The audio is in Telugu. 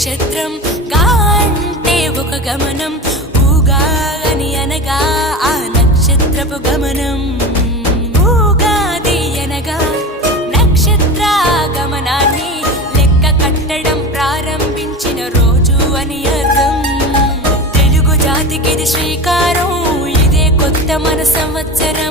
నక్షత్రం గా అంటే ఒక గమనం, ఊగా అని అనగా ఆ నక్షత్రపు గమనం. ఊగాది అనగా నక్షత్ర గమనాన్ని లెక్క కట్టడం ప్రారంభించిన రోజు అని అర్థం. తెలుగు జాతికిది శ్రీకారం, ఇదే కొత్త మన సంవత్సరం.